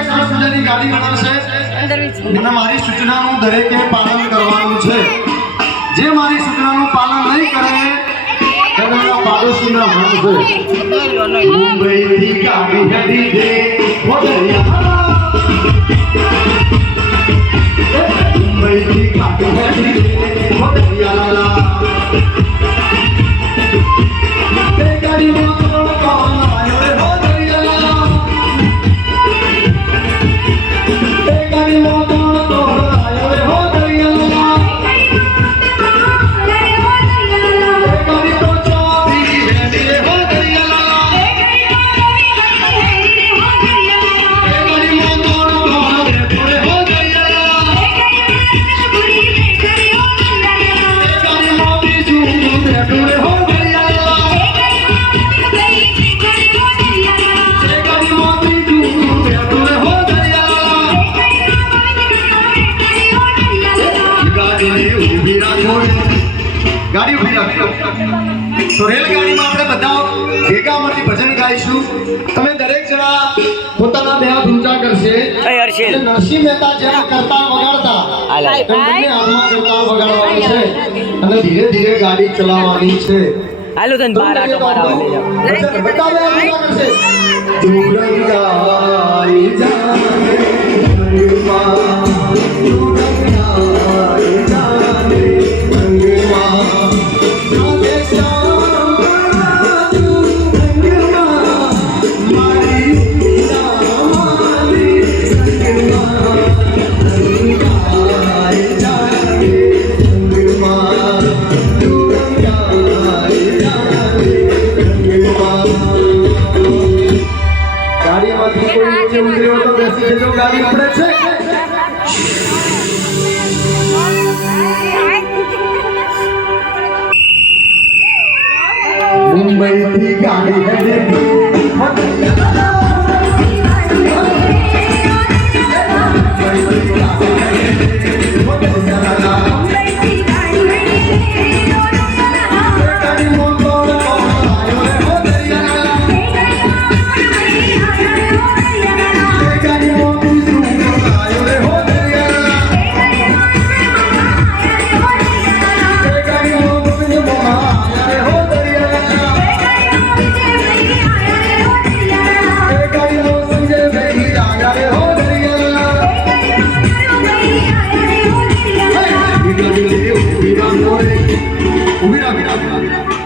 એક સરસ મજાની ગાડી બનાવશે અને મારી સૂચનાનું દરેકે પાલન કરવાનું છે. જે મારી સૂચનાનું પાલન નહીં કરે તેના પાડોશીના મન છે. મુંબઈથી ગાડી હેડી દે વડરિયા મુંબઈથી ગાડી હેડી દે વડરિયા એ ગાડીમાં કોણ કોણ આવ્યો રે વડરિયા એ ગાડીમાં કોણ કોણ આવ્યો રે વડરિયા એ ગાડી તો ચોરી હેડી રે વડરિયા એ ગાડીમાં કોણ કોણ રે વડરિયા એ ગાડીમાં બીજું રે વડરિયા ગાડી ઉભી રાખજો. તો રેલગાડીમાં આપણે બધા ભેગા મળીને ભજન ગાઈશું. તમે દરેક જણા પોતાના બે હાથ ઊંચા કરશે. નરસિંહ મહેતા જેમ કરતાલ વગાડતા એમ બંને હાથમાં કરતાલ વગાડવાની છે અને ધીરે ધીરે ગાડી ચલાવવાની છે. હાલો તને બાર આટો મારવા લઈ જાવ. બધા બે હાથ ઊંચા કરશે. તુરંગાઈ જાને રંગમાં તુરંગાઈ જાને રંગમાં ગાડી આપણે છે. મુંબઈથી ગાડી હેડી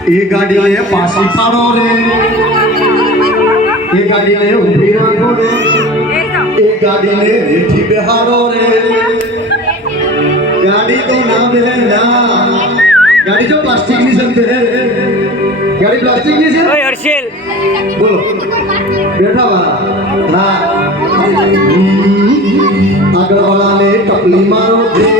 એ ગાડીને પાછી પાડો રે એ ગાડીને ઊભી રાખો રે એ ગાડીને રેઠી બેહાડો રે ગાડી તો ના બે ના ગાડી જો પ્લાસ્ટિકની છે ગાડી પ્લાસ્ટિકની છે. ઓય હર્ષેલ બોલો બેઠા વાળા હા આગળ વાળાને ટપલી મારો રે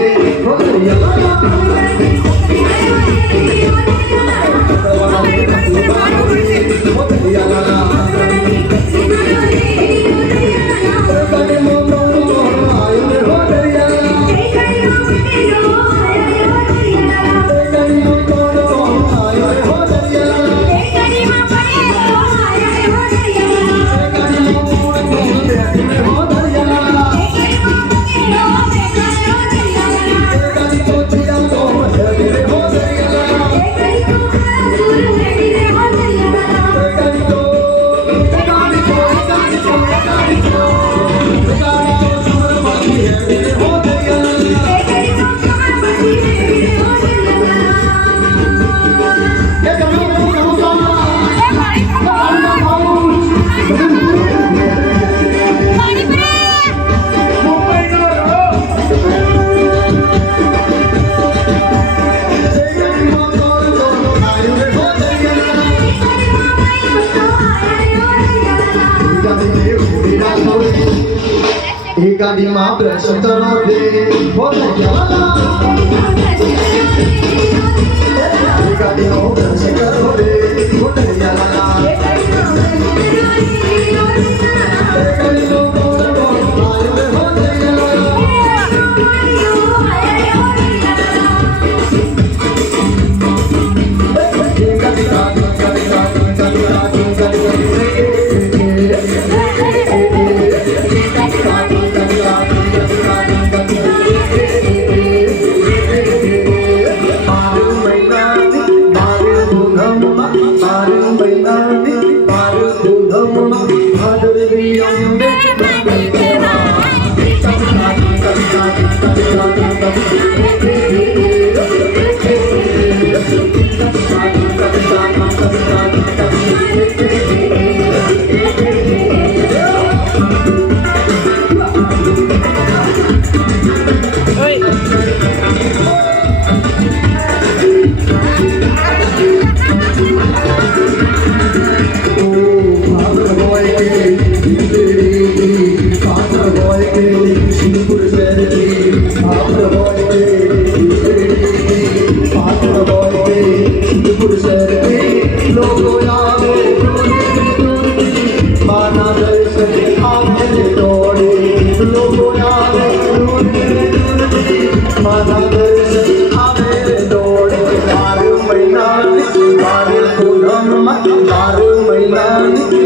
ગાડીમાં બ્રશ કરો રે ગાડીનો બ્રશ કરો રે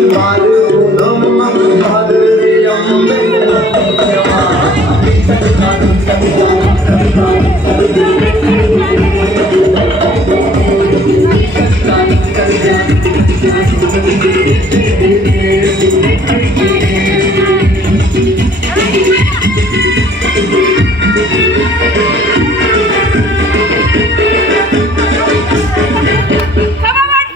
મારે પૂનમ ભાદરે અંબે